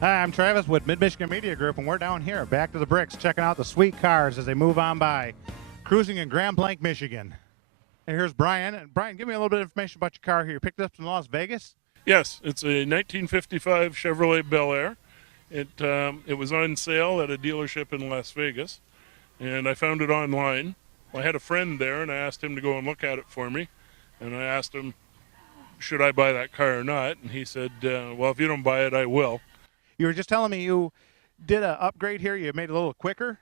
Hi, I'm Travis with Mid-Michigan Media Group, and we're down here, back to the bricks, checking out the sweet cars as they move on by, cruising in Grandblanc, Michigan. And here's Brian. And Brian, give me a little bit of information about your car here. You picked it up from Las Vegas? Yes, it's a 1955 Chevrolet Bel Air. It was on sale at a dealership in Las Vegas, and I found it online. I had a friend there, and I asked him to go and look at it for me. And I asked him, should I buy that car or not? And he said, well, if you don't buy it, I will. You were just telling me you did an upgrade here. You made it a little quicker?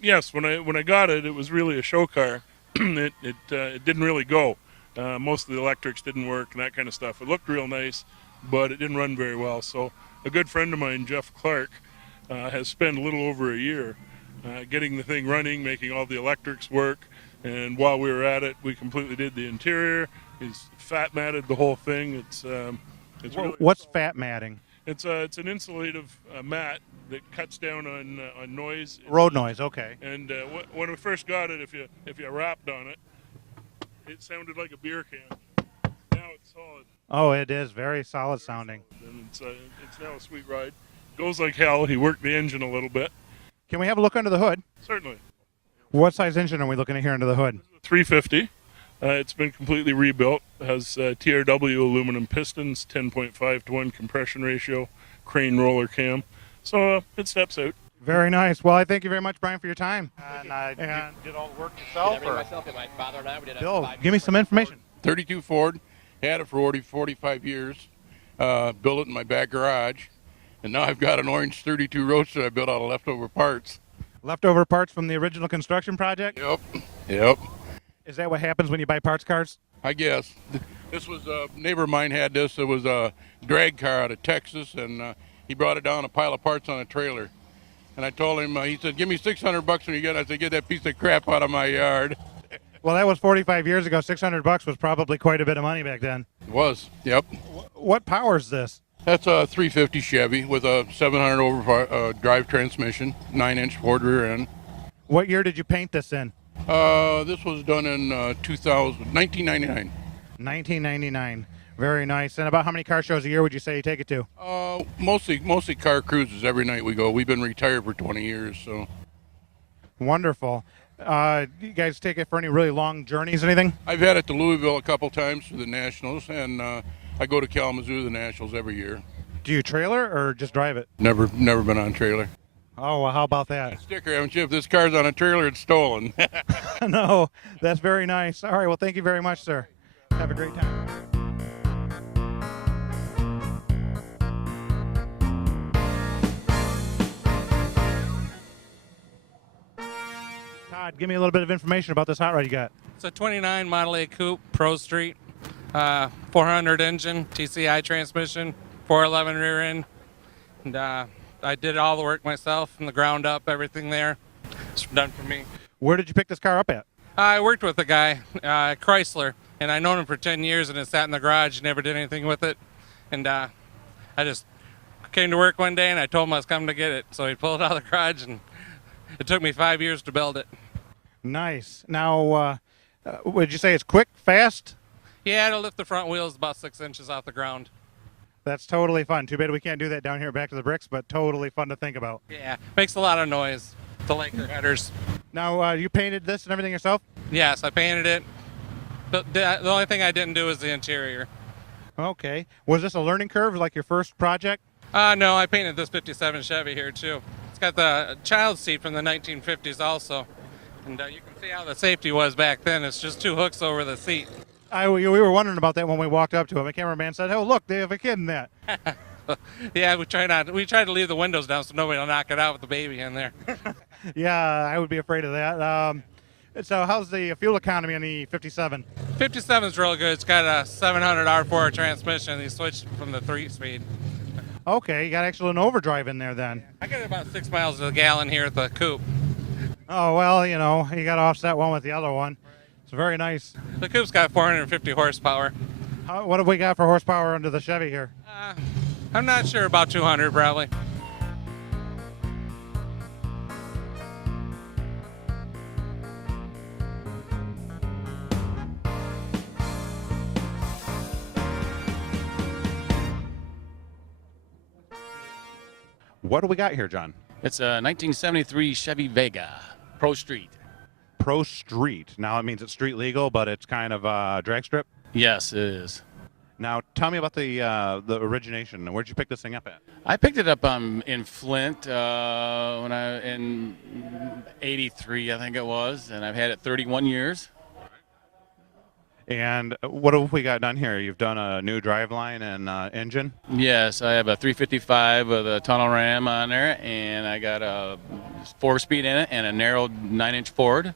Yes, when I got it, it was really a show car. it didn't really go. Most of the electrics didn't work and that kind of stuff. It looked real nice, but it didn't run very well. So a good friend of mine, Jeff Clark, has spent a little over a year getting the thing running, making all the electrics work. And while we were at it, we completely did the interior. He's fat matted the whole thing. It's really What's fat matting? It's an insulative mat that cuts down on noise. Road noise, okay. And when we first got it, if you rapped on it, it sounded like a beer can. Now it's solid. Oh, it is very solid sounding. And it's now a sweet ride. Goes like hell. He worked the engine a little bit. Can we have a look under the hood? Certainly. What size engine are we looking at here under the hood? 350. It's been completely rebuilt. It has TRW aluminum pistons, 10.5 to 1 compression ratio, crane roller cam. So it steps out. Very nice. Well, I thank you very much, Brian, for your time. And did all the work yourself? Myself and my father and I, we did Bill, give me some information. 32 Ford, had it for 45 years, built it in my back garage, and now I've got an orange 32 Roadster I built out of leftover parts. Leftover parts from the original construction project? Yep. Is that what happens when you buy parts cars? I guess. This was a neighbor of mine had this. It was a drag car out of Texas, and he brought it down a pile of parts on a trailer. And I told him, he said, give me $600 when you get it. I said, get that piece of crap out of my yard. Well, that was 45 years ago. $600 was probably quite a bit of money back then. It was, yep. What power is this? That's a 350 Chevy with a 700 overdrive transmission, 9-inch Ford rear end. What year did you paint this in? This was done in 1999. 1999. Very nice. And about how many car shows a year would you say you take it to? Mostly car cruises. Every night we go. We've been retired for 20 years, so. Wonderful. Do you guys take it for any really long journeys, anything? I've had it to Louisville a couple times for the Nationals, and I go to Kalamazoo, the Nationals, every year. Do you trailer or just drive it? Never been on trailer. Oh, well, how about that? Sticker, haven't you? If this car's on a trailer, it's stolen. No, that's very nice. All right, well, thank you very much, sir. Have a great time. Todd, give me a little bit of information about this hot rod you got. It's a 29 Model A Coupe Pro Street, 400 engine, TCI transmission, 411 rear end. And I did all the work myself from the ground up, everything there. It's done for me. Where did you pick this car up at? I worked with a guy, Chrysler, and I known him for 10 years, and it sat in the garage, never did anything with it. And I just came to work one day, and I told him I was coming to get it. So he pulled it out of the garage, and it took me 5 years to build it. Nice. Now, would you say it's quick, fast? Yeah, it'll lift the front wheels about 6 inches off the ground. That's totally fun. Too bad we can't do that down here back to the bricks, but totally fun to think about. Yeah, makes a lot of noise, the Laker headers. Now, you painted this and everything yourself? Yes, I painted it. The only thing I didn't do was the interior. Okay. Was this a learning curve, like your first project? No, I painted this 57 Chevy here, too. It's got the child seat from the 1950s also. And you can see how the safety was back then. It's just 2 hooks over the seat. We were wondering about that when we walked up to him. The cameraman said, "Oh, look, they have a kid in that." Yeah, we try to leave the windows down so nobody will knock it out with the baby in there. Yeah, I would be afraid of that. So how's the fuel economy on the 57? 57 is real good. It's got a 700 R4 transmission. He switched from the 3-speed. Okay, you got actually an overdrive in there then. I got about 6 miles to the gallon here at the Coupe. Oh, well, you know, you got to offset one with the other one. It's very nice. The Coupe's got 450 horsepower. What have we got for horsepower under the Chevy here? I'm not sure, about 200 probably. What do we got here, John? It's a 1973 Chevy Vega Pro Street. Pro Street. Now it means it's street legal, but it's kind of a drag strip. Yes, it is. Now tell me about the origination. Where'd you pick this thing up at? I picked it up in Flint when in '83, I think it was, and I've had it 31 years. And what have we got done here? You've done a new driveline and engine? Yes, I have a 355 with a tunnel ram on there, and I got a 4-speed in it and a narrow 9-inch Ford.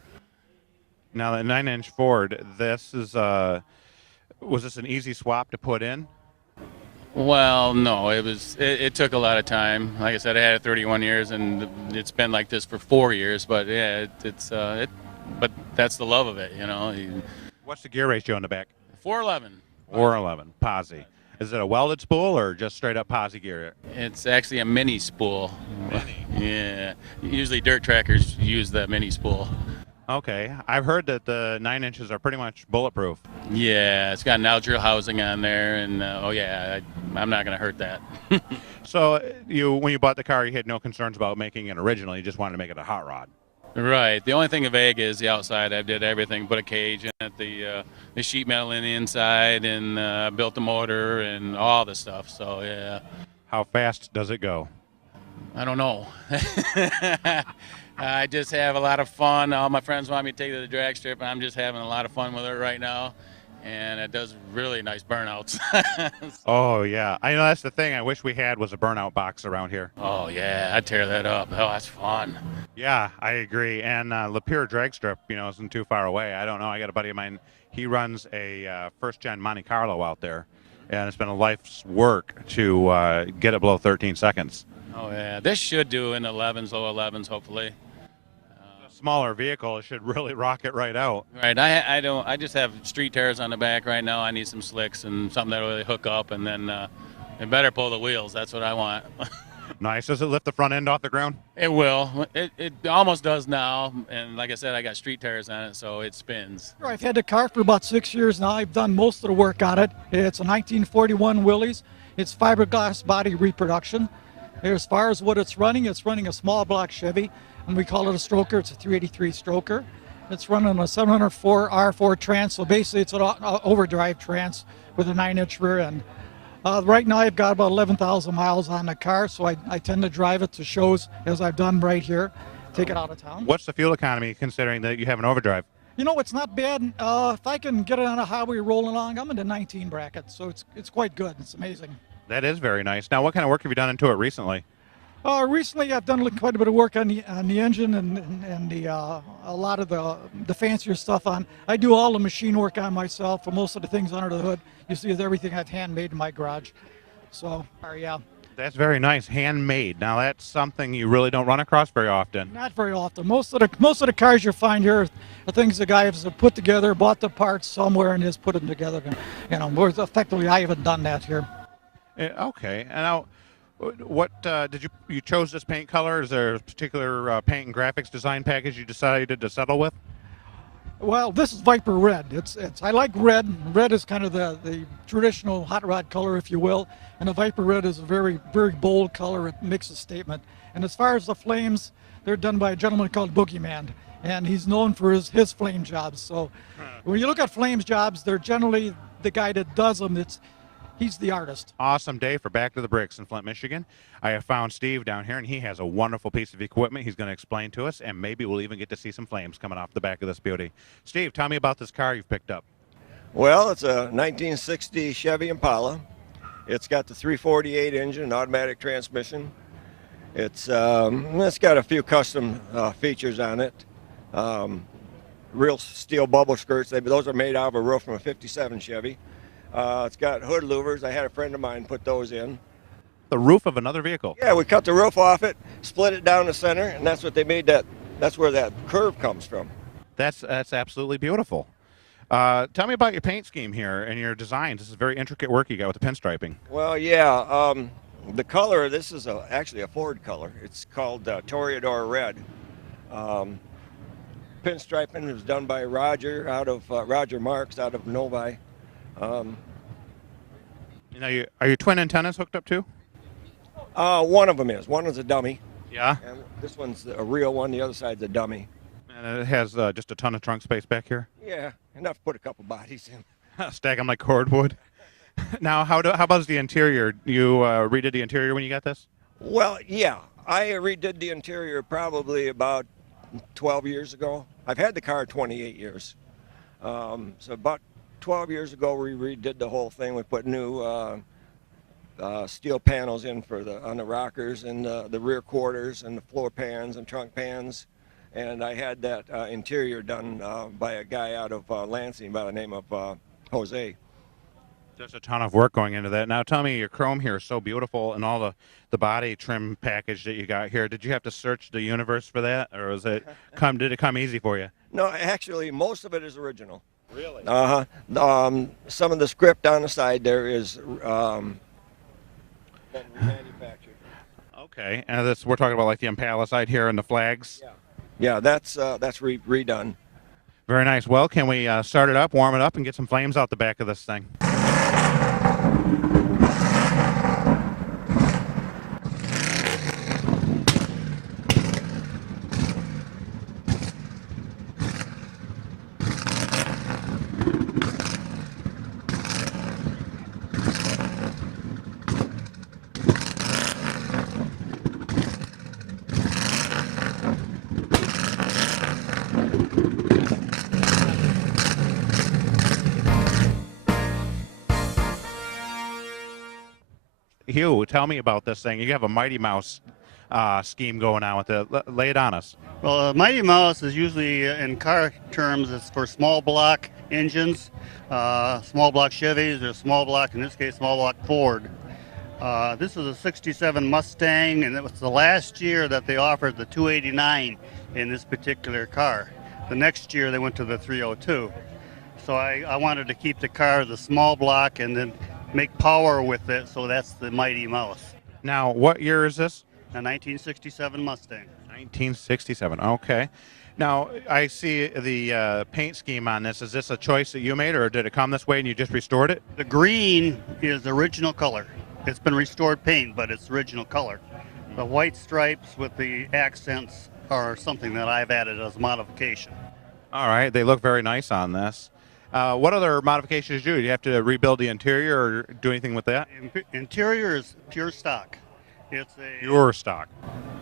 Now the 9-inch Ford, this is was this an easy swap to put in? Well, no, it took a lot of time. Like I said, I had it 31 years, and it's been like this for 4 years. But yeah, but that's the love of it, you know. What's the gear ratio in the back? 411. 411, posi. Is it a welded spool or just straight up posi gear? It's actually a mini spool. Yeah, usually dirt trackers use the mini spool. Okay, I've heard that the 9 inches are pretty much bulletproof. Yeah, it's got an drill housing on there, and oh yeah, I'm not gonna hurt that. So when you bought the car, you had no concerns about making it original. You just wanted to make it a hot rod. Right. The only thing of Vega is the outside. I did everything, put a cage in it, the sheet metal in the inside, and built the motor and all the stuff. So yeah. How fast does it go? I don't know. I just have a lot of fun. All my friends want me to take it to the drag strip, and I'm just having a lot of fun with it right now. And it does really nice burnouts. Oh, yeah. I know that's the thing I wish we had was a burnout box around here. Oh, yeah. I'd tear that up. Oh, that's fun. Yeah, I agree. And Lapeer drag strip, isn't too far away. I don't know. I got a buddy of mine. He runs a first-gen Monte Carlo out there. And it's been a life's work to get it below 13 seconds. Oh, yeah. This should do in 11s, low 11s, hopefully. Smaller vehicle, it should really rock it right out. Right. I just have street tires on the back right now. I need some slicks and something that will really hook up, and then it better pull the wheels. That's what I want. Nice. Does it lift the front end off the ground? It will. It almost does now, and like I said, I got street tires on it, so it spins. I've had the car for about 6 years now. I've done most of the work on it. It's a 1941 Willys. It's fiberglass body reproduction. As far as what it's running a small block Chevy, and we call it a stroker. It's a 383 stroker. It's running a 704 R4 trans, so basically it's an overdrive trans with a 9-inch rear end. Right now I've got about 11,000 miles on the car, so I tend to drive it to shows, as I've done right here, take it out of town. What's the fuel economy considering that you have an overdrive? It's not bad. If I can get it on a highway rolling along, I'm in the 19 bracket, so it's quite good. It's amazing. That is very nice. Now, what kind of work have you done into it recently? Recently, I've done quite a bit of work on the engine and a lot of the fancier stuff on. I do all the machine work on myself for most of the things under the hood. You see, is everything I've handmade in my garage. So, yeah. That's very nice, handmade. Now, that's something you really don't run across very often. Not very often. Most of the cars you find here are things the guy has put together, bought the parts somewhere, and just put them together. And whereas effectively, I haven't done that here. Okay. And now, what did you chose this paint color? Is there a particular paint and graphics design package you decided to settle with? Well, this is Viper Red. I like red. Red is kind of the traditional hot rod color, if you will. And the Viper Red is a very, very bold color. It makes a statement. And as far as the flames, they're done by a gentleman called Boogeyman. And he's known for his flame jobs. So when you look at flames jobs, they're generally the guy that does them. He's the artist. Awesome day for Back to the Bricks in Flint, Michigan. I have found Steve down here, and he has a wonderful piece of equipment he's going to explain to us, and maybe we'll even get to see some flames coming off the back of this beauty. Steve, tell me about this car you've picked up. Well, it's a 1960 Chevy Impala. It's got the 348 engine, automatic transmission. It's got a few custom features on it. Real steel bubble skirts. Those are made out of a roof from a 57 Chevy. It's got hood louvers. I had a friend of mine put those in. The roof of another vehicle? Yeah, we cut the roof off it, split it down the center, and that's what they made that's where that curve comes from. That's absolutely beautiful. Tell me about your paint scheme here and your designs. This is very intricate work you got with the pinstriping. Well, yeah, the color, this is actually a Ford color. It's called Toreador Red. Pinstriping was done by Roger Marks out of Novi. Are your twin antennas hooked up too? One of them is. One is a dummy, Yeah. and this one's a real one. The other side's a dummy. And it has just a ton of trunk space back here. Yeah, enough to put a couple bodies in. Stack them like cordwood. Now, how about the interior? You redid the interior when you got this? Well, yeah, I redid the interior probably about 12 years ago. I've had the car 28 years. So about 12 years ago, we redid the whole thing. We put new steel panels in on the rockers and the rear quarters and the floor pans and trunk pans. And I had that interior done by a guy out of Lansing by the name of Jose. There's a ton of work going into that. Now, tell me, your chrome here is so beautiful, and all the body trim package that you got here. Did you have to search the universe for that, or did it come easy for you? No, actually, most of it is original. Really? Some of the script on the side there is been remanufactured. Okay, and we're talking about like the Impala side here and the flags. Yeah, that's redone. Very nice. Well, can we start it up, warm it up, and get some flames out the back of this thing? Hugh, tell me about this thing. You have a Mighty Mouse scheme going on with it. Lay it on us. Well, a Mighty Mouse is usually, in car terms, it's for small block engines, small block Chevys, or small block, in this case, small block Ford. This is a 67 Mustang, and it was the last year that they offered the 289 in this particular car. The next year, they went to the 302. So I wanted to keep the car the small block and then make power with it, so that's the Mighty Mouse. Now, what year is this? A 1967 Mustang. 1967. Okay. Now, I see the paint scheme on this. Is this a choice that you made, or did it come this way and you just restored it? The green is the original color. It's been restored paint, but it's original color. The white stripes with the accents are something that I've added as a modification. All right. They look very nice on this. What other modifications do you do? Do you have to rebuild the interior or do anything with that? Interior is pure stock. It's a Pure stock.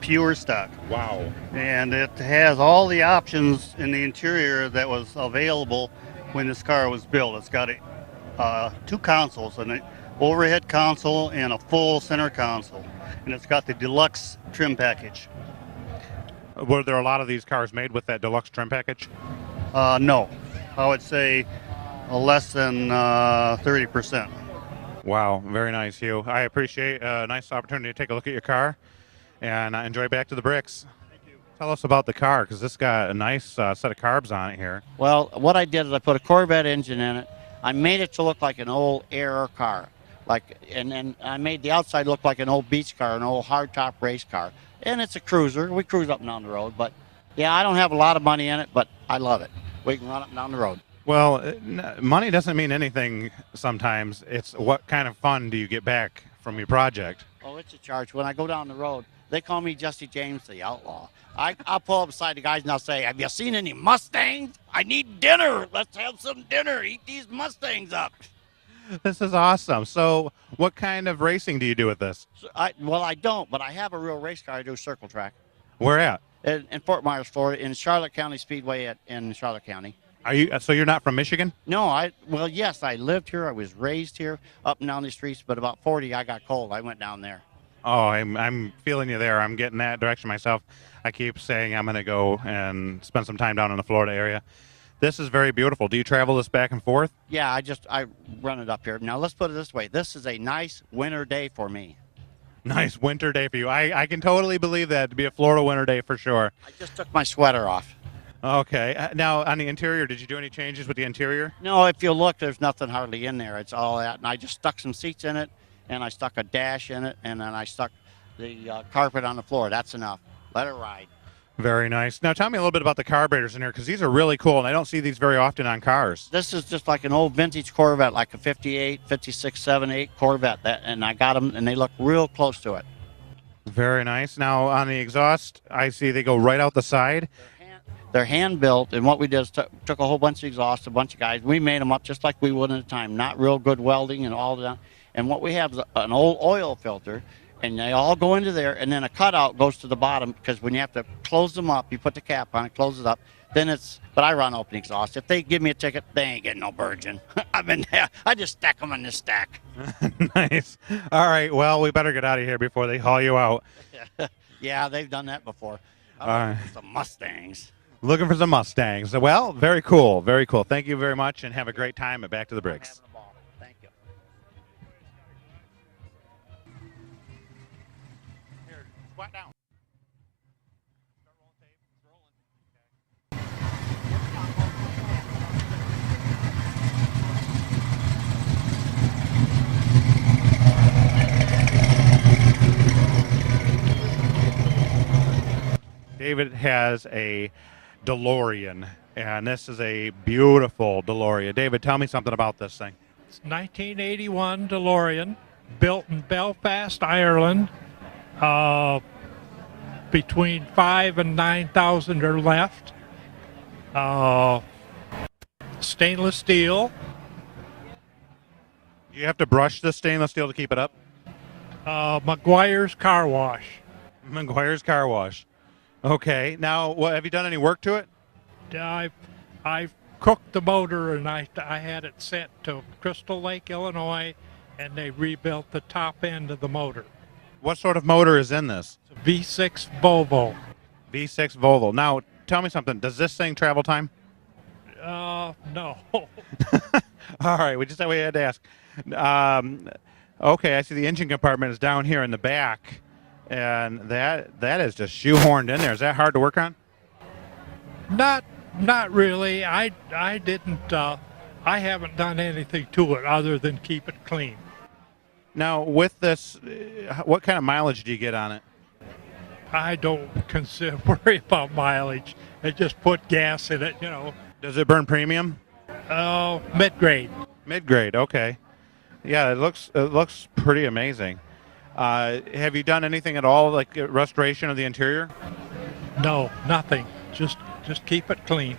pure stock. Wow. And it has all the options in the interior that was available when this car was built. It's got two consoles, an overhead console and a full center console. And it's got the deluxe trim package. Were there a lot of these cars made with that deluxe trim package? No. I would say less than 30%. Wow, very nice, Hugh. I appreciate a nice opportunity to take a look at your car, and enjoy Back to the Bricks. Thank you. Tell us about the car, because this got a nice set of carbs on it here. Well, what I did is I put a Corvette engine in it. I made it to look like an old Air car, and then I made the outside look like an old beach car, an old hardtop race car. And it's a cruiser. We cruise up and down the road, but yeah, I don't have a lot of money in it, but I love it. We can run up and down the road. Well, money doesn't mean anything sometimes. It's what kind of fun do you get back from your project? Oh, it's a charge. When I go down the road, they call me Jesse James the Outlaw. I'll pull up beside the guys and I'll say, have you seen any Mustangs? I need dinner. Let's have some dinner. Eat these Mustangs up. This is awesome. So what kind of racing do you do with this? So I don't, but I have a real race car. I do circle track Where at? in Fort Myers, Florida, in Charlotte County Speedway in Charlotte County. So you're not from Michigan? No, well, yes, I lived here. I was raised here, up and down the streets, but about 40, I got cold. I went down there. Oh, I'm feeling you there. I'm getting that direction myself. I keep saying I'm going to go and spend some time down in the Florida area. This is very beautiful. Do you travel this back and forth? Yeah, I run it up here. Now, let's put it this way. This is a nice winter day for me. Nice winter day for you. I can totally believe that to be a Florida winter day for sure. I just took my sweater off. Okay. Now, on the interior, did you do any changes with the interior? No, if you look, there's nothing hardly in there. It's all that. And I just stuck some seats in it, and I stuck a dash in it, and then I stuck the carpet on the floor. That's enough. Let it ride. Very nice. Now, tell me a little bit about the carburetors in here, because these are really cool, and I don't see these very often on cars. This is just like an old vintage Corvette, like a 58, 56, 78 Corvette, and I got them, and they look real close to it. Very nice. Now on the exhaust, I see they go right out the side. They're hand built, and what we did is took a whole bunch of exhausts, a bunch of guys. We made them up just like we would at the time, not real good welding and all that. And what we have is an old oil filter, and they all go into there, and then a cutout goes to the bottom, because when you have to close them up, you put the cap on it, close it up. Then but I run open exhaust. If they give me a ticket, they ain't getting no virgin. I just stack them in this stack. Nice. All right. Well, we better get out of here before they haul you out. Yeah, they've done that before. All right. Some Mustangs. Looking for some Mustangs. Well, very cool. Very cool. Thank you very much, and have a great time at Back to the Bricks. Thank you. Here, squat down. David has a DeLorean, and this is a beautiful DeLorean. David, tell me something about this thing. It's 1981 DeLorean, built in Belfast, Ireland. Between 5,000 and 9,000 are left. Stainless steel. Do you have to brush the stainless steel to keep it up? McGuire's Car Wash. McGuire's Car Wash. Okay. Now, have you done any work to it? I've cooked the motor, and I had it sent to Crystal Lake, Illinois, and they rebuilt the top end of the motor. What sort of motor is in this? It's a V6 Volvo. V6 Volvo. Now, tell me something. Does this thing travel time? No. All right. We had to ask. Okay. I see the engine compartment is down here in the back, and that is just shoehorned in there. Is that hard to work on? Not really. I didn't. I haven't done anything to it other than keep it clean. Now, with this, what kind of mileage do you get on it? I don't worry about mileage. I just put gas in it, Does it burn premium? Mid-grade. Mid-grade. Okay. Yeah, it looks pretty amazing. Have you done anything at all, like restoration of the interior? No, nothing. Just keep it clean.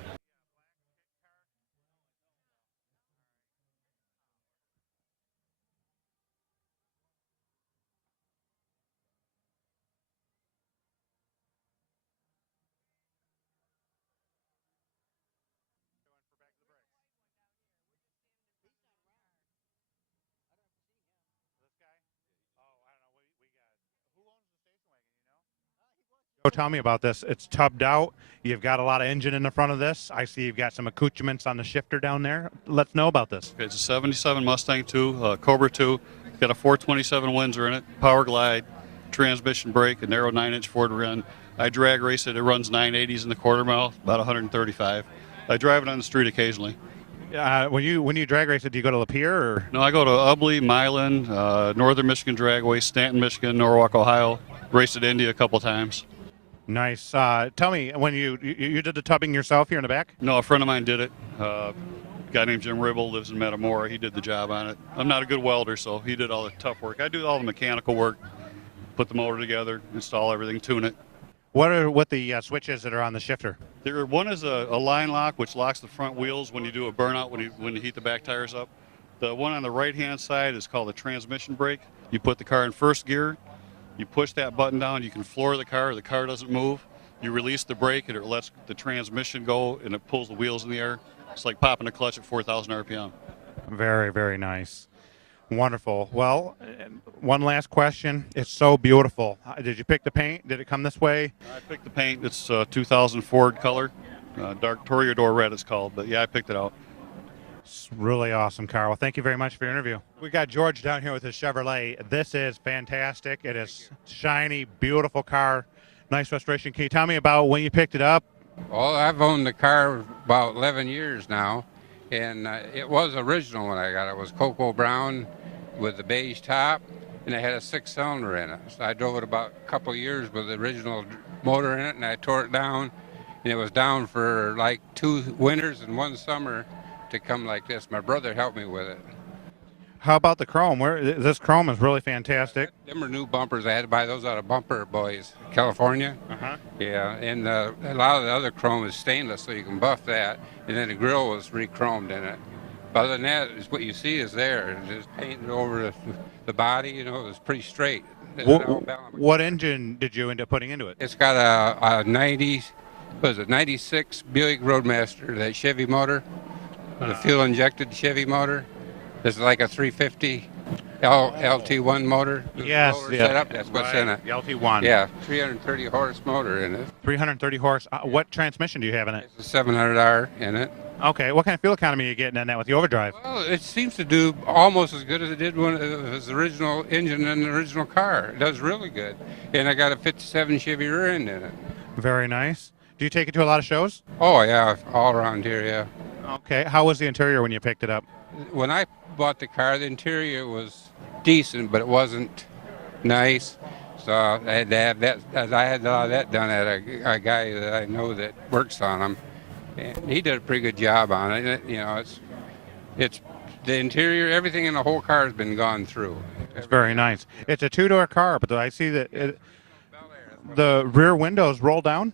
Oh, tell me about this. It's tubbed out. You've got a lot of engine in the front of this. I see you've got some accoutrements on the shifter down there. Let's know about this. It's a 77 Mustang 2, Cobra 2. It's got a 427 Windsor in it, power glide, transmission brake, a narrow 9-inch Ford Ren. I drag race it. It runs 980s in the quarter mile, about 135. I drive it on the street occasionally. When you drag race it, do you go to Lapeer or? No, I go to Ubley, Milan, Northern Michigan Dragway, Stanton, Michigan, Norwalk, Ohio. Raced at India a couple times. Nice. Tell me, when you did the tubbing yourself here in the back? No, a friend of mine did it. A guy named Jim Ribble lives in Metamora. He did the job on it. I'm not a good welder, so he did all the tough work. I do all the mechanical work, put the motor together, install everything, tune it. What are the switches that are on the shifter? One is a line lock, which locks the front wheels when you do a burnout, when you heat the back tires up. The one on the right-hand side is called the transmission brake. You put the car in first gear. You push that button down, you can floor the car doesn't move. You release the brake and it lets the transmission go and it pulls the wheels in the air. It's like popping a clutch at 4,000 RPM. Very, very nice. Wonderful. Well, one last question. It's so beautiful. Did you pick the paint? Did it come this way? I picked the paint. It's 2000 Ford color. Dark Toreador red it's called, but yeah, I picked it out. It's really awesome, Carl. Thank you very much for your interview. We got George down here with his Chevrolet. This is fantastic. It is shiny, beautiful car. Nice restoration. Can you tell me about when you picked it up? Well, I've owned the car about 11 years now, and it was original when I got it. It was cocoa brown with the beige top, and it had a 6-cylinder in it. So I drove it about a couple of years with the original motor in it, and I tore it down, and it was down for like 2 winters and 1 summer to come like this. My brother helped me with it. How about the chrome? This chrome is really fantastic. Them are new bumpers. I had to buy those out of Bumper Boys, California. Uh-huh. Yeah, and a lot of the other chrome is stainless, so you can buff that. And then the grill was re-chromed in it. But other than that, what you see is there. It's just painted over the body. You know, it's pretty straight. What engine did you end up putting into it? It's got a 96 Buick Roadmaster, that Chevy motor, the fuel-injected Chevy motor. It's like a 350 LT1 motor. Yes, yeah. Setup. That's what's in it. The LT1. Yeah, 330 horse motor in it. 330 horse. What transmission do you have in it? It's a 700R in it. Okay, what kind of fuel economy are you getting in that with the overdrive? Well, it seems to do almost as good as it did when it was the original engine in the original car. It does really good. And I got a 57 Chevy rear end in it. Very nice. Do you take it to a lot of shows? Oh, yeah, all around here, yeah. Okay, how was the interior when you picked it up? When I bought the car, the interior was decent, but it wasn't nice. So I had to have that. I had a lot of that done at a guy that I know that works on them, and he did a pretty good job on it. You know, it's the interior, everything in the whole car has been gone through. It's very nice. It's a two-door car, but I see that the rear windows roll down.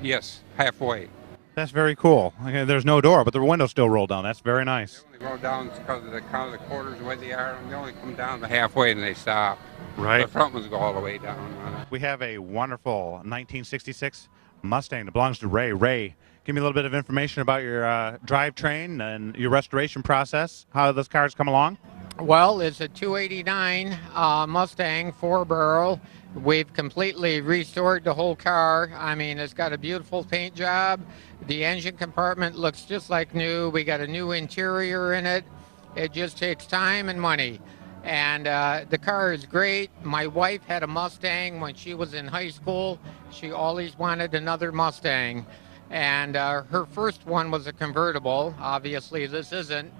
Yes, halfway. That's very cool. Okay, there's no door, but the windows still roll down. That's very nice. They only roll down because of the quarters the way they are, and they only come down to halfway and they stop. Right. The front ones go all the way down on it. We have a wonderful 1966 Mustang that belongs to Ray. Ray, give me a little bit of information about your drivetrain and your restoration process, how those cars come along. Well, it's a 289 Mustang 4-barrel. We've completely restored the whole car. I mean, it's got a beautiful paint job. The engine compartment looks just like new. We got a new interior in it. It just takes time and money. And the car is great. My wife had a Mustang when she was in high school. She always wanted another Mustang. And her first one was a convertible. Obviously, this isn't.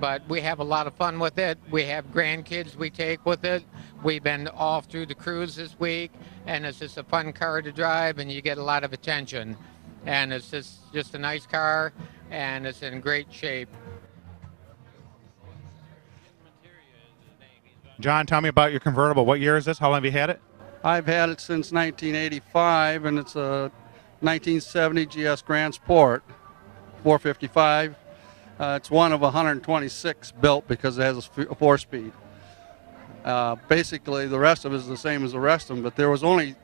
But we have a lot of fun with it. We have grandkids we take with it. We've been off through the cruise this week, and it's just a fun car to drive, and you get a lot of attention. And it's just a nice car, and it's in great shape. John, tell me about your convertible. What year is this? How long have you had it? I've had it since 1985, and it's a 1970 GS Grand Sport 455. It's one of 126 built because it has a 4-speed. Basically, the rest of it is the same as the rest of them, but there was only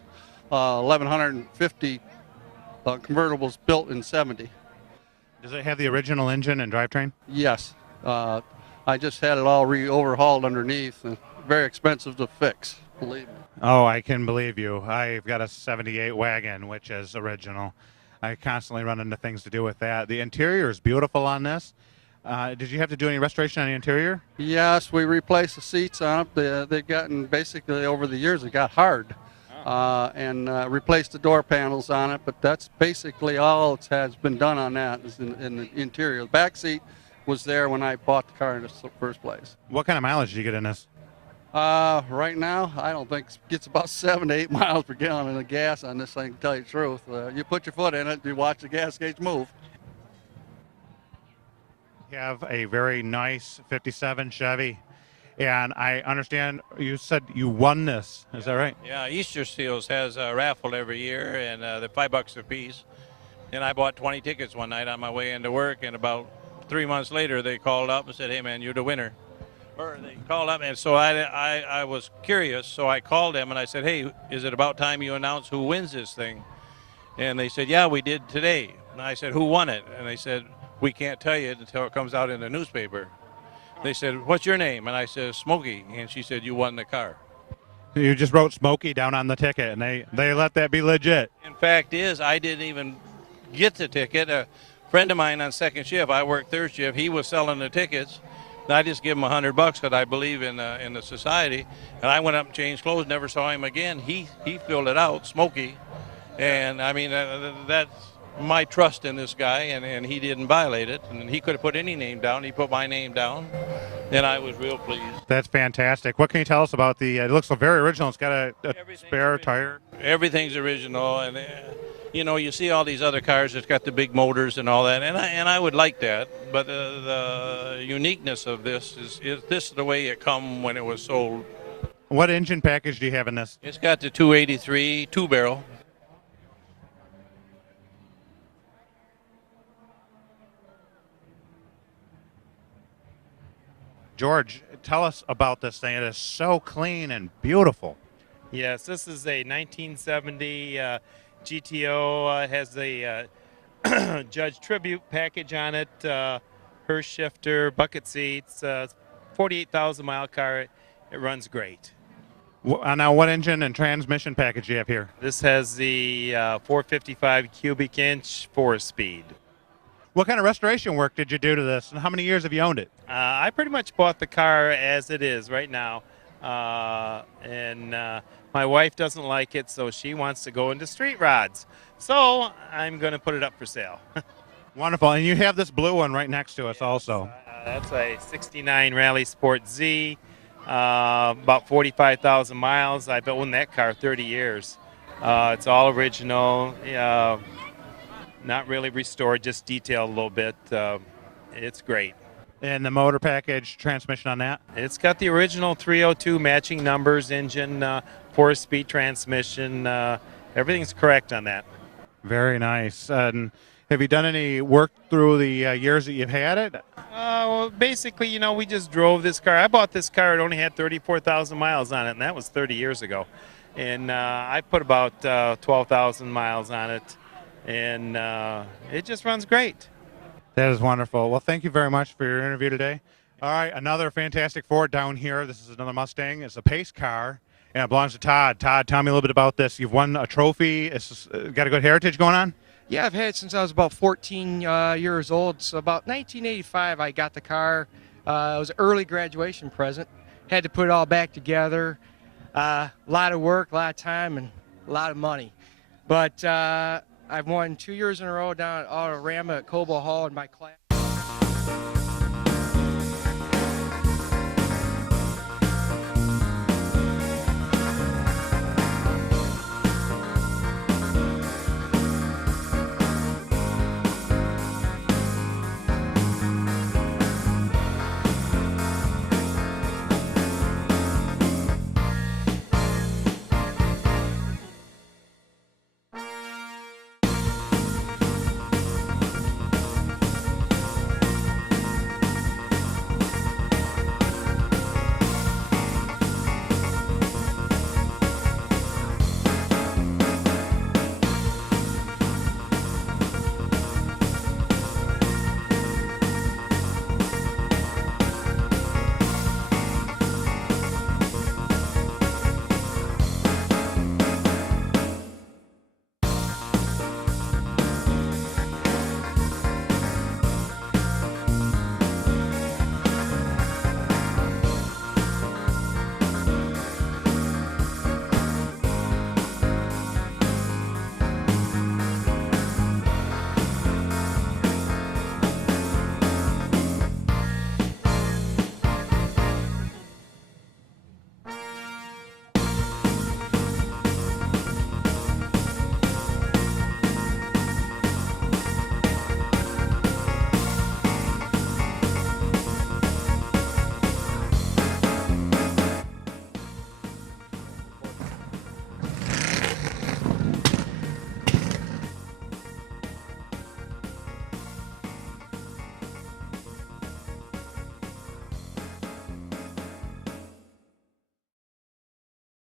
1,150 convertibles built in 70. Does it have the original engine and drivetrain? Yes. I just had it all overhauled underneath, and very expensive to fix, believe me. Oh, I can believe you. I've got a 78 wagon, which is original. I constantly run into things to do with that. The interior is beautiful on this. Did you have to do any restoration on the interior? Yes, we replaced the seats on it. They've gotten, basically over the years, it got hard. And replaced the door panels on it, but that's basically all that has been done on that is in the interior. The back seat was there when I bought the car in the first place. What kind of mileage did you get in this? Right now, I don't think it gets about 7 to 8 miles per gallon in the gas on this thing, to tell you the truth. You put your foot in it, you watch the gas gauge move. You have a very nice 57 Chevy, and I understand you said you won this. Is that right? Yeah, Easter Seals has a raffle every year, and they're $5 a piece. And I bought 20 tickets one night on my way into work, and about 3 months later, they called up and said, "Hey, man, you're the winner." Or they called up, and so I was curious, so I called them and I said, "Hey, is it about time you announce who wins this thing?" And they said, "Yeah, we did today." And I said, "Who won it?" And they said, "We can't tell you until it comes out in the newspaper." They said, "What's your name?" And I said, "Smokey." And she said, "You won the car." You just wrote Smokey down on the ticket, and they let that be legit. In fact is, I didn't even get the ticket. A friend of mine on second shift, I worked third shift, he was selling the tickets. And I just give him $100 because I believe in the society. And I went up and changed clothes, never saw him again. He filled it out, Smokey. And I mean, that's my trust in this guy, and he didn't violate it. And he could have put any name down. He put my name down. and I was real pleased. That's fantastic. What can you tell us about the? It looks very original. It's got a spare tire. Everything's original, and you know, you see all these other cars that's got the big motors and all that, and I would like that, but the uniqueness of this is this the way it come when it was sold. What engine package do you have in this? It's got the 283 two-barrel. George, tell us about this thing. It is so clean and beautiful. Yes, this is a 1970 GTO. Has the Judge Tribute package on it, Hearst shifter, bucket seats, 48,000 mile car. It runs great. Now, what engine and transmission package do you have here? This has the 455 cubic inch 4-speed. What kind of restoration work did you do to this, and how many years have you owned it? I pretty much bought the car as it is right now, and my wife doesn't like it, so she wants to go into street rods. So I'm going to put it up for sale. Wonderful, and you have this blue one right next to us also. That's a 69 Rally Sport Z, about 45,000 miles. I've owned that car 30 years. It's all original. Not really restored, just detailed a little bit. It's great. And the motor package, transmission on that? It's got the original 302 matching numbers, engine, 4-speed transmission. Everything's correct on that. Very nice. And have you done any work through the years that you've had it? Well, basically, you know, we just drove this car. I bought this car. It only had 34,000 miles on it, and that was 30 years ago. And I put about 12,000 miles on it. And it just runs great. That is wonderful. Well, thank you very much for your interview today. All right, another fantastic Ford down here. This is another Mustang. It's a pace car, and it belongs to Todd. Todd, tell me a little bit about this. You've won a trophy. It's got a good heritage going on? Yeah, I've had it since I was about 14 years old. So about 1985, I got the car. It was an early graduation present. Had to put it all back together. A lot of work, a lot of time, and a lot of money. But I've won 2 years in a row down at Autorama at Cobo Hall in my class.